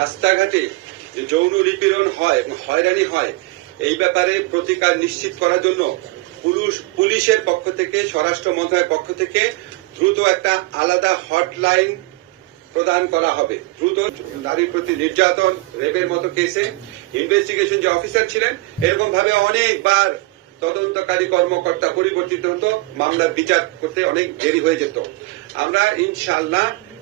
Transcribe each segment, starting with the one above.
রাস্তাঘাটে যৌন নিপীড়ন হয় এবং হয়রানি হয়, এই ব্যাপারে প্রতিকার নিশ্চিত করার জন্য পুলিশ পুলিশের পক্ষ থেকে, স্বরাষ্ট্র মন্ত্রণালয়ের পক্ষ থেকে দ্রুত একটা আলাদা হটলাইন প্রদান করা হবে। দ্রুত নারীর প্রতি নির্যাতন, রেপের মতো কেসে ইনভেস্টিগেশন যে অফিসার ছিলেন এরকম ভাবে অনেকবার তদন্তকারী কর্মকর্তা পরিবর্তিত হতো, মামলার বিচার করতে অনেক দেরি হয়ে যেত। আমরা ইনশাআল্লাহ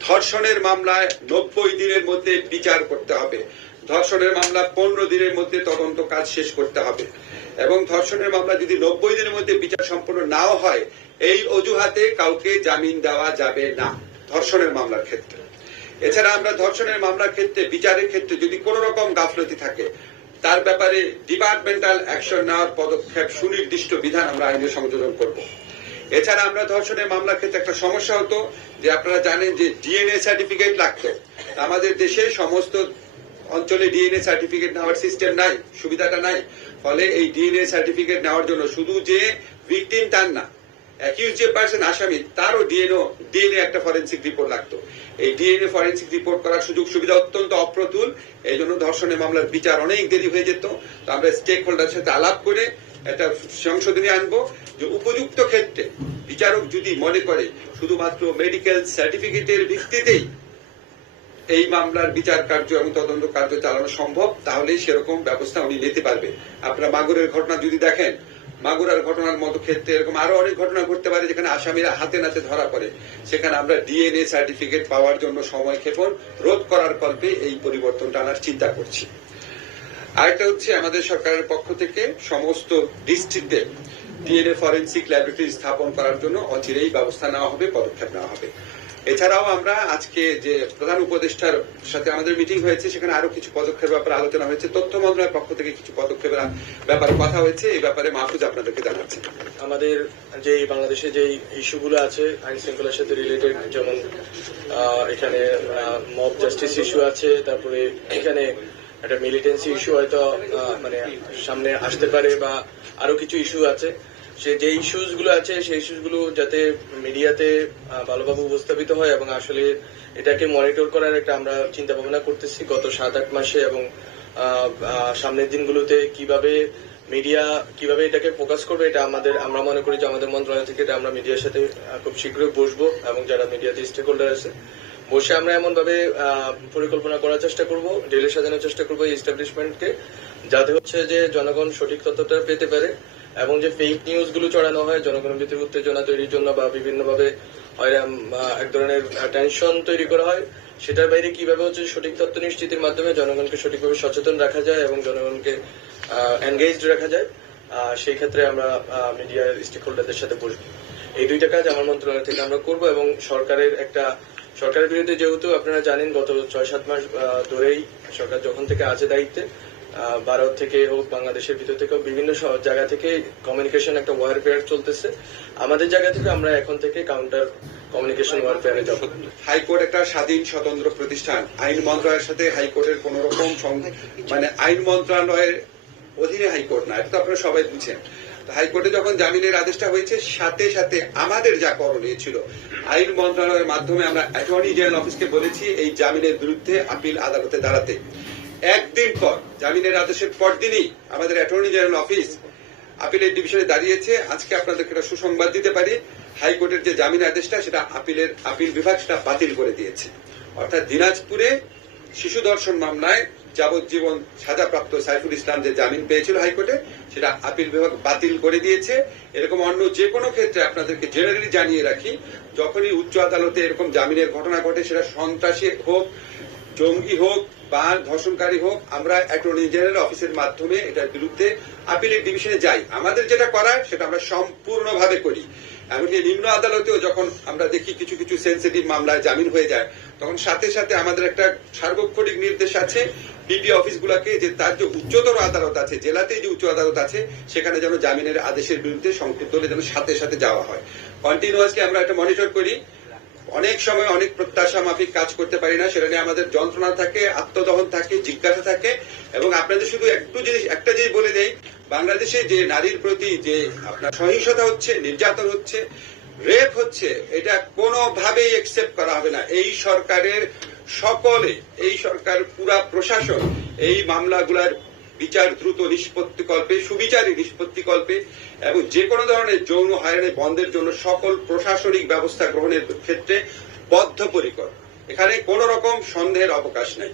ধর্ষণের মামলায় নব্বই দিনের মধ্যে বিচার করতে হবে। ধর্ষণের মামলা পনেরো দিনের মধ্যে তদন্ত কাজ শেষ করতে হবে। এবং ধর্ষণের মামলা যদি নব্বই দিনের মধ্যে বিচার সম্পন্ন নাও হয়, এই অজুহাতে কাউকে জামিন দেওয়া যাবে না ধর্ষণের মামলার ক্ষেত্রে। এছাড়া আমরা ধর্ষণের মামলার ক্ষেত্রে, বিচারের ক্ষেত্রে যদি কোনো রকম গাফলতি থাকে, তার ব্যাপারে ডিপার্টমেন্টাল অ্যাকশন নেওয়ার পদক্ষেপ সুনির্দিষ্ট বিধান আমরা আইনে সংযোজন করব। এছাড়া আমরা ধর্ষণের মামলার ক্ষেত্রে একটা সমস্যা হতো, যে আপনারা জানেন যে ডিএনএ সার্টিফিকেট লাগতো। আমাদের দেশে সমস্ত অঞ্চলে ডিএনএ সার্টিফিকেট নেওয়ার সিস্টেম নাই, সুবিধাটা নাই। ফলে এই ডিএনএ সার্টিফিকেট নেওয়ার জন্য শুধু যে ভিকটিম তার না অ্যাকিউজ যে পার্সন আসামি, তারও ডিএনও ডিএনএ একটা ফরেন্সিক রিপোর্ট লাগতো। এই ডিএনএ ফরেন্সিক রিপোর্ট করার সুযোগ সুবিধা অত্যন্ত অপ্রতুল এই জন্য ধর্ষণের মামলার বিচার অনেক দেরি হয়ে যেত। তো আমরা স্টেক হোল্ডার সাথে আলাপ করে একটা সংশোধনী আনব যে উপযুক্ত ক্ষেত্রে বিচারক যদি মনে করে শুধুমাত্র মেডিকেল সার্টিফিকেটের ভিত্তিতেই এই মামলার বিচার কার্য এবং তদন্ত কার্য চালানো সম্ভব, তাহলে সেরকম ব্যবস্থা উনি নিতে পারবে। আপনারা মাগুরের ঘটনা যদি দেখেন, মাগুরার ঘটনার মতো ক্ষেত্রে এরকম আরও অনেক ঘটনা ঘটতে পারে যেখানে আসামিরা হাতে নাতে ধরা পড়ে। সেখানে আমরা ডিএনএ সার্টিফিকেট পাওয়ার জন্য সময় ক্ষেপণ রোধ করার কল্পে এই পরিবর্তনটা আনার চিন্তা করছি। আরেকটা হচ্ছে আমাদের সরকারের পক্ষ থেকে সমস্ত ডিস্ট্রিক্টে ডিএনএ ফরেন্সিক ল্যাবরেটরি স্থাপন করার জন্য অচিরেই ব্যবস্থা নেওয়া হবে, পদক্ষেপ নেওয়া হবে। এছাড়াও আমরা আজকে যে প্রধান উপদেষ্টার সাথে আমাদের মিটিং হয়েছে, সেখানে আরও কিছু পদক্ষেপের ব্যাপারে আলোচনা হয়েছে। তথ্য মন্ত্রণালয়ের পক্ষ থেকে কিছু পদক্ষেপের ব্যাপারে কথা হয়েছে, এই ব্যাপারে মাহফুজ আপনাদেরকে জানাচ্ছি। আমাদের যে বাংলাদেশে যে ইস্যুগুলো আছে, আইন শৃঙ্খলার সাথে রিলেটেড, যেমন এখানে মব জাস্টিস ইস্যু আছে, তারপরে এখানে একটা মিলিটেন্সি ইস্যু হয়তো মানে সামনে আসতে পারে বা আরও কিছু ইস্যু আছে। সে যে ইস্যুসগুলো আছে সেই ইস্যুসগুলো যাতে মিডিয়াতে ভালোভাবে উপস্থাপিত হয় এবং আসলে এটাকে মনিটর করার একটা আমরা চিন্তা ভাবনা করতেছি গত সাত আট মাসে এবং সামনের দিনগুলোতে কীভাবে মিডিয়া কীভাবে এটাকে ফোকাস করবে এটা আমাদের, আমরা মনে করি যে আমাদের মন্ত্রণালয় থেকে এটা আমরা মিডিয়ার সাথে খুব শীঘ্রই বসবো এবং যারা মিডিয়াতে স্টেক হোল্ডার আছে বসে আমরা এমন ভাবে পরিকল্পনা করার চেষ্টা করব ডেলে সাজানোর চেষ্টা করব এই এস্টাবলিশমেন্টকে যাতে হচ্ছে যে জনগণ সঠিক তথ্যটা পেতে পারে এবং যে ফেক নিউজগুলো ছড়ানো হয় জনগণের ভিতরে উত্তেজনা তৈরির জন্য বা বিভিন্নভাবে এক ধরনের টেনশন তৈরি করা হয়, সেটার বাইরে কীভাবে হচ্ছে সঠিক তথ্য নিশ্চিতের মাধ্যমে জনগণকে সঠিকভাবে সচেতন রাখা যায় এবং জনগণকে এনগেজড রাখা যায় সেই ক্ষেত্রে আমরা মিডিয়ার স্টেক হোল্ডারদের সাথে বসবো। এই দুইটা কাজ আমার মন্ত্রণালয় থেকে আমরা করব এবং সরকারের একটা সরকারের বিরুদ্ধে যেহেতু আপনারা জানেন, গত ছয় সাত মাস ধরেই সরকার যখন থেকে আছে দায়িত্বে ভারত থেকে হোক, বাংলাদেশের ভিতর থেকে বিভিন্ন জায়গা থেকে কমিউনিকেশন একটা ওয়ারফেয়ার চলতেছে। আমাদের জায়গা থেকে আমরা এখন থেকে কাউন্টার কমিউনিকেশন ওয়ারফেয়ারে যাব। হাইকোর্ট একটা স্বাধীন স্বতন্ত্র প্রতিষ্ঠান। আইন মন্ত্রণালয়ের সাথে হাইকোর্টের কোন রকম মানে আইন মন্ত্রণালয়ের অধীনে হাইকোর্ট না, এটা তো আপনারা সবাই বুঝছেন তো হাইকোর্টে যখন জামিনের আদেশটা হয়েছে, সাথে সাথে আমাদের যা করণীয় ছিল, আইন মন্ত্রণালয়ের মাধ্যমে আমরা অ্যাটর্নি জেনারেল অফিসকে বলেছি এই জামিনের বিরুদ্ধে আপিল আদালতে দাঁড়াতে। একদিন পর, জামিনের আদেশের পরদিনই আমাদের অ্যাটর্নি জেনারেল অফিস আপিলের ডিভিশনে দাঁড়িয়েছে। আজকে আপনাদেরকে একটা সুসংবাদ দিতে পারি। হাইকোর্টের যে জামিন আদেশটা, সেটা আপিলের আপিল বিভাগ সেটা বাতিল করে দিয়েছে। অর্থাৎ দিনাজপুরে শিশু দর্শন মামলায় যাবজ্জীবন সাজাপ্রাপ্ত সাইফুল ইসলাম যে জামিন পেয়েছিল হাইকোর্টে, সেটা আপিল বিভাগ বাতিল করে দিয়েছে। এরকম অন্য যে কোনো ক্ষেত্রে আপনাদেরকে জেনারেলি জানিয়ে রাখি, যখনই উচ্চ আদালতে এরকম জামিনের ঘটনা ঘটে, সেটা সন্ত্রাসী হোক, জঙ্গি হোক, বা ধর্ষণকারী হোক, আমরা অ্যাটর্নি জেনারেল অফিসের মাধ্যমে এটার বিরুদ্ধে আপিলের ডিভিশনে যাই। আমাদের যেটা করার, সেটা আমরা সম্পূর্ণভাবে করি। এমনকি নিম্ন আদালতেও যখন আমরা দেখি কিছু কিছু সেন্সিটিভ মামলায় জামিন হয়ে যায়, তখন সাথে সাথে আমাদের একটা সার্বক্ষণিক নির্দেশ আছে ডিবি অফিসগুলোকে যে তার যে উচ্চতর আদালত আছে জেলাতে যে উচ্চ আদালত আছে, সেখানে যেন জামিনের আদেশের বিরুদ্ধে সংক্ষিপ্ত হলে যেন সাথে সাথে যাওয়া হয়। কন্টিনিউয়াসলি আমরা এটা মনিটর করি অনেক সময় অনেক প্রত্যাশা মাফিক কাজ করতে পারি না, সেটা নিয়ে আমাদের যন্ত্রণা থাকে, আত্মদহন থাকে, জিজ্ঞাসা থাকে, এবং আপনাদের শুধু একটু জিনিস, একটা জিনিস বলে দেই, বাংলাদেশে যে নারীর প্রতি যে আপনার সহিংসতা হচ্ছে, নির্যাতন হচ্ছে, রেপ হচ্ছে, এটা কোনোভাবেই একসেপ্ট করা হবে না। এই সরকারের সকলে, এই সরকার পুরা প্রশাসন এই মামলাগুলার বিচার দ্রুত নিষ্পত্তি কল্পে, সুবিচারী নিষ্পত্তি কল্পে এবং যে কোনো ধরনের যৌন হয়রানি বন্ধের জন্য সকল প্রশাসনিক ব্যবস্থা গ্রহণের ক্ষেত্রে বদ্ধপরিকর। এখানে কোন রকম সন্দেহের অবকাশ নেই।